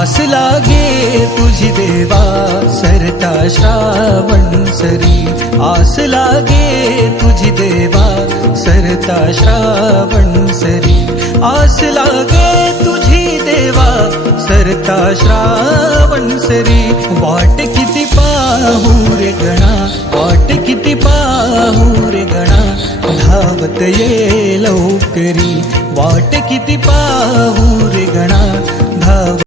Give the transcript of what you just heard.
आस लागे तुझी देवा सरता श्रावण सरी, आस लागे तुझी देवा सरता श्रावण सरी, आस लागे तुझी देवा सरता श्रावण सरी। वाट किती पाहू रे गणा, वाट किती पाहू रे गणा, धावत ये लवकरी, वाट किती पाहू रे